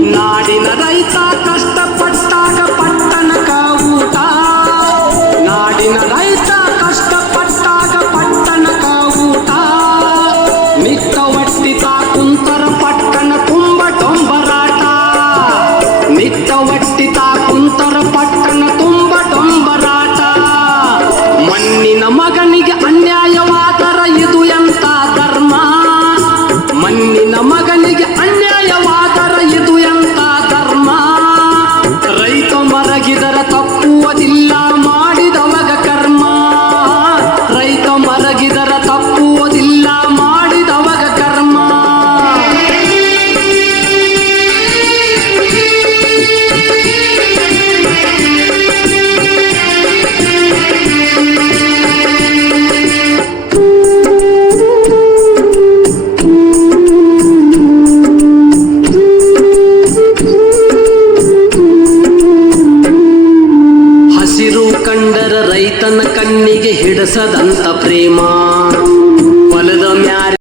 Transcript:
ನಾಡಿನ ರೈತ ಕಷ್ಟಪಟ್ಟಾಗ ಪಟ್ಟಣ ಕಾವೂಟ ನಾಡಿನ ರೈತ ಕಷ್ಟಪಟ್ಟಾಗ ಪಟ್ಟಣ ಕಾವೂಟ ನಿತ್ತ ವಟ್ಟಿತ ಕುಂತರ ಪಟ್ಟಣ ತುಂಬ ಡೊಂಬರಾಟ. ನಿತ್ತ ವಟ್ಟಿತ ಕುಂತರ ಪಟ್ಟಣ ತುಂಬ ಡೊಂಬರಾಟ. ಮಣ್ಣಿನ ಮಗನಿಗೆ ಅನ್ಯಾಯವಾದರ ರೈತನ ಕಣ್ಣಿಗೆ ಹಿಡಸದಂತ ಪ್ರೇಮ.